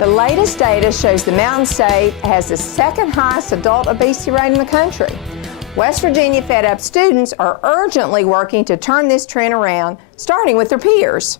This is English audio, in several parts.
The latest data shows the Mountain State has the second highest adult obesity rate in the country. West Virginia Fed Up students are urgently working to turn this trend around, starting with their peers.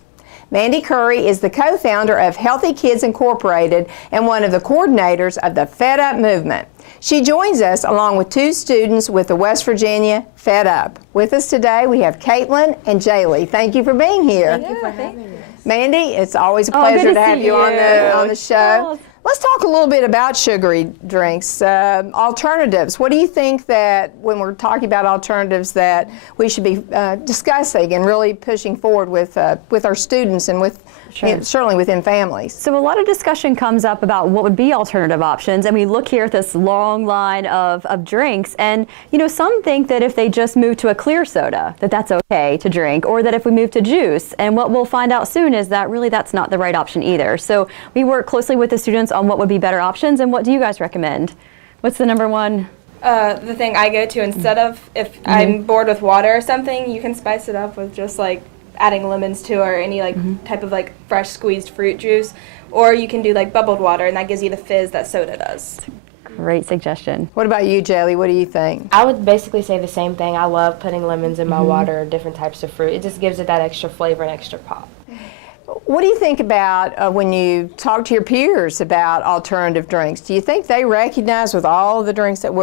Mandy Curry is the co-founder of Healthy Kids Incorporated and one of the coordinators of the Fed Up movement. She joins us along with two students with the West Virginia Fed Up. With us today we have Kaitlyn and Jaylie. Thank you for being here. Thank you for having us. Mandy, it's always a pleasure to have you on the show. Oh. Let's talk a little bit about sugary drinks, alternatives. What do you think that when we're talking about alternatives that we should be discussing and really pushing forward with our students and with certainly within families? So a lot of discussion comes up about what would be alternative options, and we look here at this long line of drinks, and you know, some think that if they just move to a clear soda, that that's okay to drink, or that if we move to juice, and what we'll find out soon is that really that's not the right option either. So we work closely with the students on what would be better options, and what do you guys recommend? What's the number one? The thing I go to, instead of if I'm bored with water or something, you can spice it up with just like adding lemons to or any like type of like fresh squeezed fruit juice, or you can do like bubbled water, and that gives you the fizz that soda does. Great suggestion. What about you, Jaylie? What do you think? I would basically say the same thing. I love putting lemons in my water, different types of fruit. It just gives it that extra flavor and extra pop. What do you think about when you talk to your peers about alternative drinks? Do you think they recognize with all of the drinks that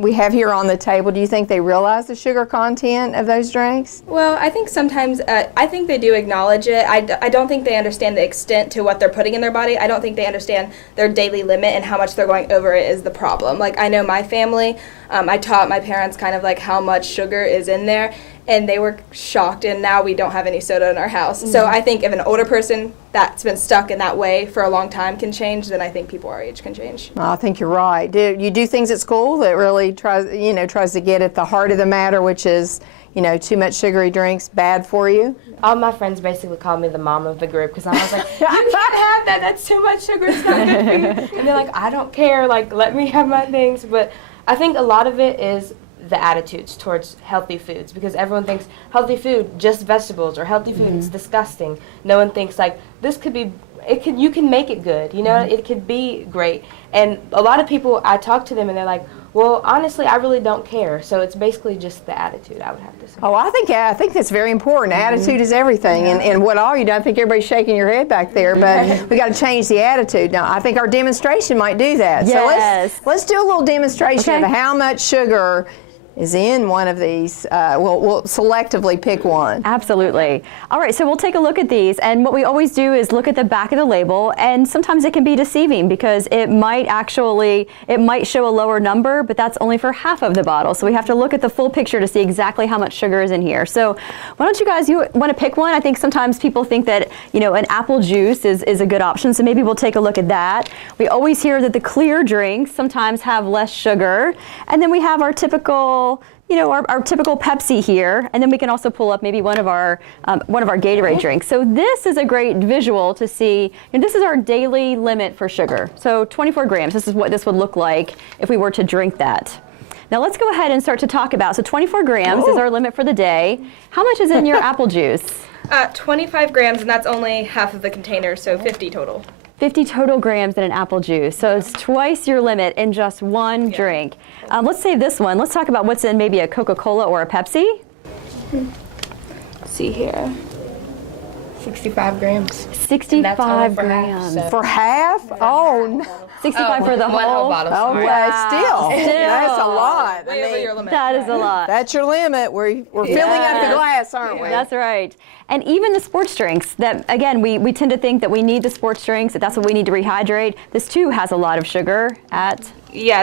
we have here on the table, do you think they realize the sugar content of those drinks? Well, I think sometimes, I think they do acknowledge it. I don't think they understand the extent to what they're putting in their body. I don't think they understand their daily limit, and how much they're going over it is the problem. Like, I know my family, I taught my parents kind of like how much sugar is in there, and they were shocked, and now we don't have any soda in our house. So I think if an older person that's been stuck in that way for a long time can change, then I think people our age can change. I think you're right. Do you do things at school that really tries to get at the heart of the matter, which is, too much sugary drinks bad for you? All my friends basically call me the mom of the group, because I was like, you can't have that, that's too much sugar, it's not good for you. And they're like, I don't care, like, let me have my things. But I think a lot of it is the attitudes towards healthy foods, because everyone thinks healthy food, just vegetables, or healthy food, it's disgusting. No one thinks like, this could be, you can make it good, it could be great. And a lot of people, I talk to them and they're like, well, honestly, I really don't care. So it's basically just the attitude, I would have to say. Oh, I think that's very important. Attitude is everything. And what all you do, I think everybody's shaking your head back there, but we got to change the attitude. Now, I think our demonstration might do that. Yes. So let's do a little demonstration of how much sugar is in one of these. We'll selectively pick one. Absolutely. All right, so we'll take a look at these, and what we always do is look at the back of the label, and sometimes it can be deceiving because it might show a lower number, but that's only for half of the bottle. So we have to look at the full picture to see exactly how much sugar is in here. So why don't you want to pick one? I think sometimes people think that, an apple juice is a good option, so maybe we'll take a look at that. We always hear that the clear drinks sometimes have less sugar, and then we have our typical our typical Pepsi here, and then we can also pull up maybe one of our Gatorade drinks. So this is a great visual to see, and this is our daily limit for sugar. So 24 grams, this is what this would look like if we were to drink that. Now let's go ahead and start to talk about, so 24 grams is our limit for the day. How much is in your apple juice? 25 grams, and that's only half of the container, so 50 total. 50 total grams in an apple juice. So it's twice your limit in just one drink. Let's save this one. Let's talk about what's in maybe a Coca-Cola or a Pepsi. See here, 65 grams. 65 grams. For half? Oh, no. 65 for the whole bottle. Oh, wow. still. That's a lot. Way over your limit. That is a lot. That's your limit. We're filling up the glass, aren't we? That's right. And even the sports drinks that, again, we tend to think that we need the sports drinks, that that's what we need to rehydrate. This too has a lot of sugar at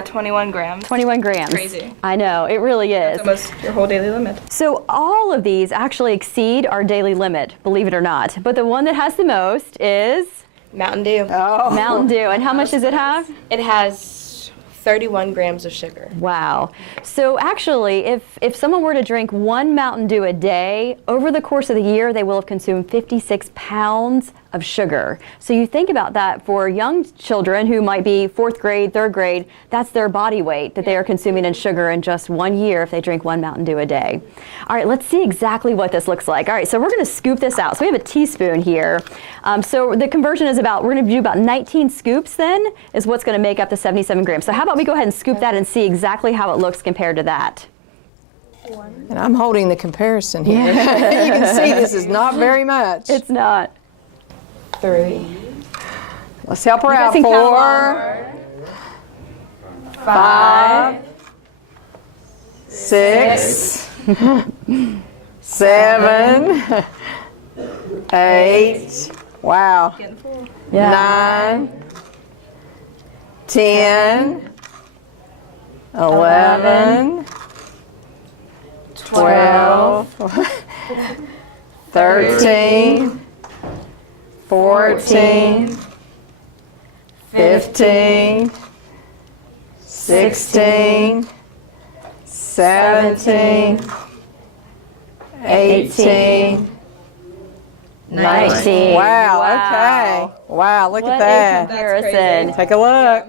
21 grams. 21 grams. Crazy. I know, it really is. That's almost your whole daily limit. So all of these actually exceed our daily limit, believe it or not. But the one that has the most is Mountain Dew. Oh. Mountain Dew. And how much does it have? It has 31 grams of sugar. Wow. So actually, if someone were to drink 1 Mountain Dew a day, over the course of the year, they will have consumed 56 pounds of sugar. So you think about that for young children who might be 4th grade, 3rd grade, that's their body weight that they are consuming in sugar in just 1 year if they drink 1 Mountain Dew a day. All right, let's see exactly what this looks like. All right, so we're going to scoop this out. So we have a teaspoon here. So the conversion is we're going to do about 19 scoops then is what's going to make up the 77 grams. So how about we go ahead and scoop that and see exactly how it looks compared to that. And I'm holding the comparison here. You can see this is not very much. It's not. 3. Let's help her out. guys can count 4, 5, 6, 7, 8. Wow. Yeah. 9, 10, 11, 12, 13, 14, 15, 16, 17, 18, 19. Wow, okay. Wow, look at that. Comparison. Take a look.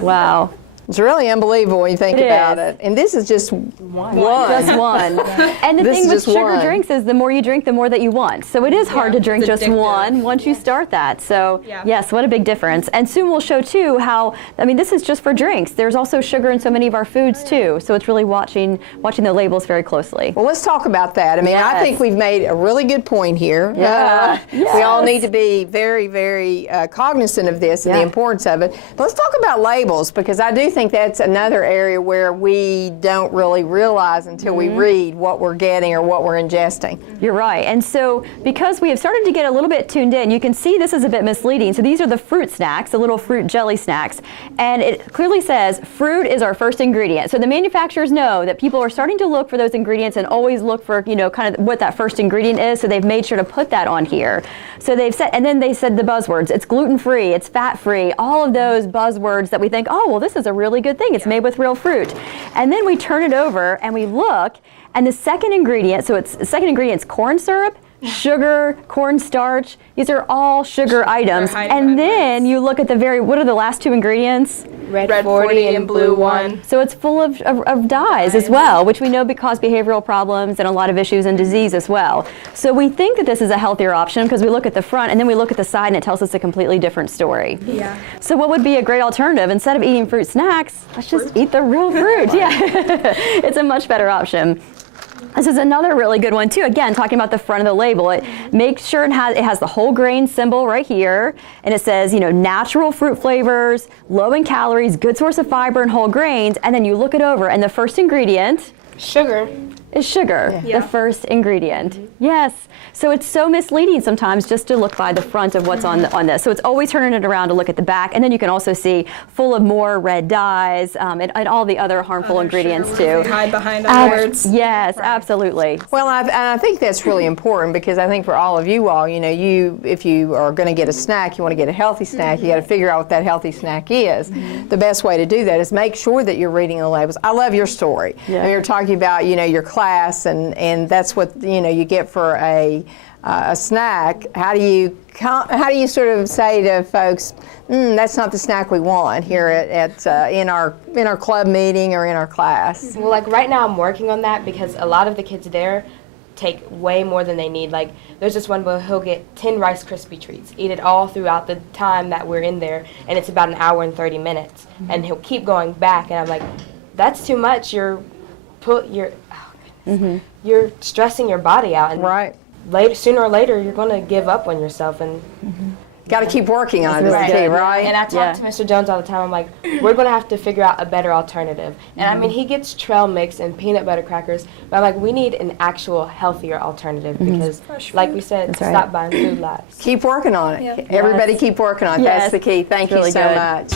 Wow. It's really unbelievable when you think It about is. it. And this is just one. Just one. And the This thing is with just sugar one. drinks is the more you drink, the more that you want. So it is hard to drink just addictive. one once you start that. So yes, what a big difference. And soon we'll show too how, I mean, this is just for drinks. There's also sugar in so many of our foods too. So it's really watching the labels very closely. Well, let's talk about that. I mean, I Yes. think we've made a really good point here. Yeah. We all need to be very, very cognizant of this and the Yeah. importance of it. But let's talk about labels, because I do think that's another area where we don't really realize until we read what we're getting or what we're ingesting. You're right. And so because we have started to get a little bit tuned in, you can see this is a bit misleading. So these are the fruit snacks, the little fruit jelly snacks. And it clearly says fruit is our first ingredient. So the manufacturers know that people are starting to look for those ingredients and always look for, kind of what that first ingredient is. So they've made sure to put that on here. So they've said, and then they said the buzzwords. It's gluten-free, it's fat-free, all of those buzzwords that we think, oh, well, this is a really good thing. It's made with real fruit. And then we turn it over and we look, and the second ingredient, the second ingredient is corn syrup, sugar, cornstarch. These are all sugar items. And then you look at what are the last two ingredients? Red 40 and blue 1. So it's full of dyes as well, which we know cause behavioral problems and a lot of issues and disease as well. So we think that this is a healthier option because we look at the front and then we look at the side and it tells us a completely different story. Yeah. So what would be a great alternative? Instead of eating fruit snacks, let's just eat the real fruit. Yeah, it's a much better option. This is another really good one too. Again, talking about the front of the label, it makes sure it has the whole grain symbol right here, and it says, natural fruit flavors, low in calories, good source of fiber and whole grains. And then you look it over, and the first ingredient Sugar. is sugar, the first ingredient. Yes. So it's so misleading sometimes just to look by the front of what's on this. So it's always turning it around to look at the back, and then you can also see full of more red dyes and all the other harmful ingredients too. Hide behind the words. Yes, absolutely. Well, I think that's really important, because I think for all of you all, if you are going to get a snack, you want to get a healthy snack, you got to figure out what that healthy snack is. The best way to do that is make sure that you're reading the labels. I love your story. Yeah. You're talking about, your class, and that's what, you get for a snack. How do you sort of say to folks, that's not the snack we want here in our club meeting or in our class? Well, like right now I'm working on that because a lot of the kids there take way more than they need. Like there's this one boy, he'll get 10 Rice Krispie treats, eat it all throughout the time that we're in there, and it's about an hour and 30 minutes. And he'll keep going back, and I'm like, that's too much. You're stressing your body out, and Right. sooner or later you're going to give up on yourself. And Got to keep working on it, is the key, right? And I talk to Mr. Jones all the time. I'm like, we're going to have to figure out a better alternative. And I mean, he gets trail mix and peanut butter crackers, but I'm like, we need an actual healthier alternative because, like we said, That's right. stop buying food lies. Keep working on it. Everybody keep working on it. Yes. That's the key. Thank you Really so good. much.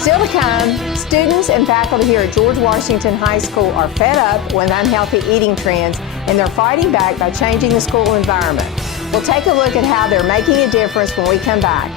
Still to come, students and faculty here at George Washington High School are fed up with unhealthy eating trends, and they're fighting back by changing the school environment. We'll take a look at how they're making a difference when we come back.